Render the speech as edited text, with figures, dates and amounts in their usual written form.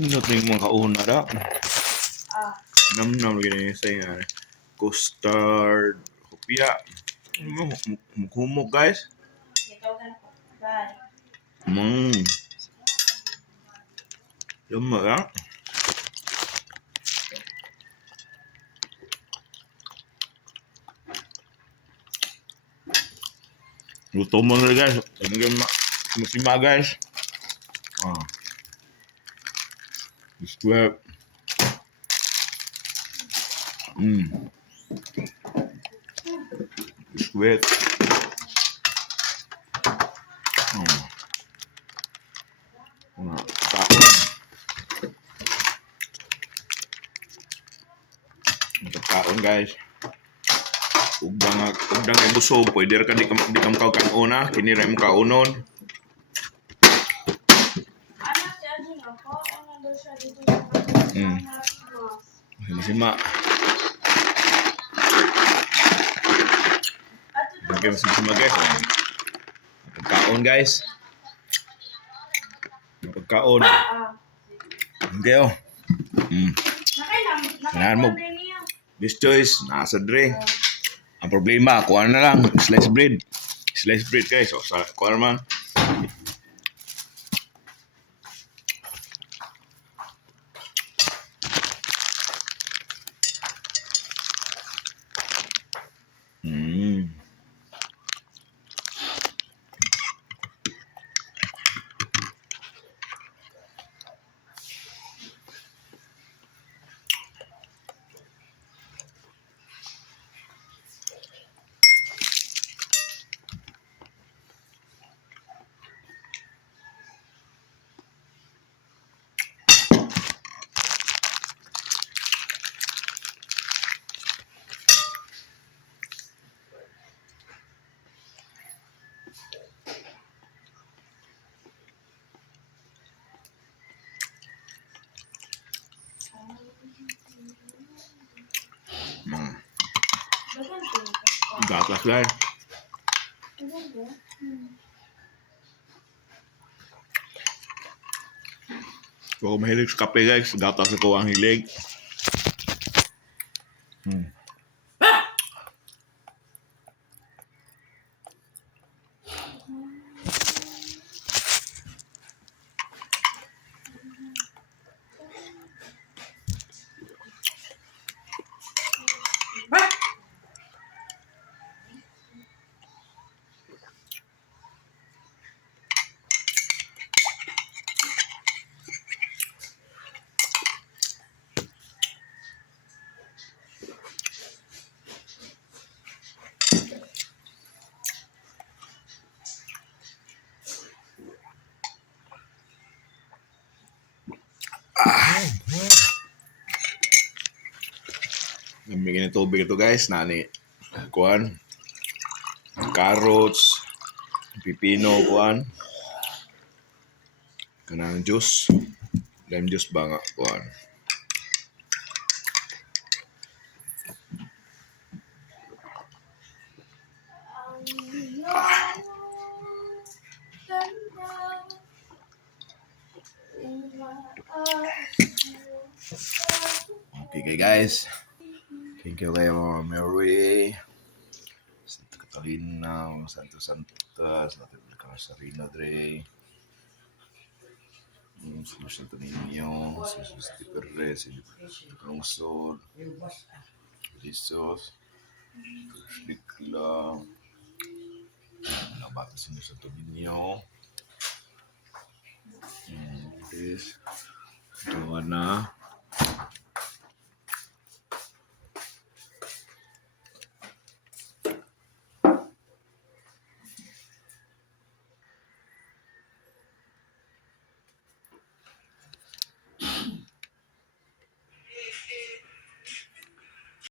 Inot na yung mga kauna na. Nam-nam gini sa nga. Custard. Hopya. Humok guys. Lama ka. Luto mo na guys. Masima guys. Square. Square. Kaon guys. Ugdang ay busog pwede ra ka di kam kauna kini ra mo kaunon. Masima. Okay, masima guys. Kaon guys. Pagkaon. Okay oh. Kailangan mo. This choice, nasa dre. Ang problema, kuha na lang, slice bread. Slice bread guys. So, kuha naman. Gatas guys. Kung mahilig sa kape guys, gatas ako ang hilig. Bigyan ng tubig ito guys, nani kuan, carrots, pipino kuan, kanang juice, lime juice ba nga kuan. Okay guys. Thank you kayo mga Mary, Santa Catalina, Santo Santos, Sarino Dre, Santo Niño, Jesus de Perez, Rungsol, Jesus, Shlikla, Nabata sa Santo Niño, this, Joanna,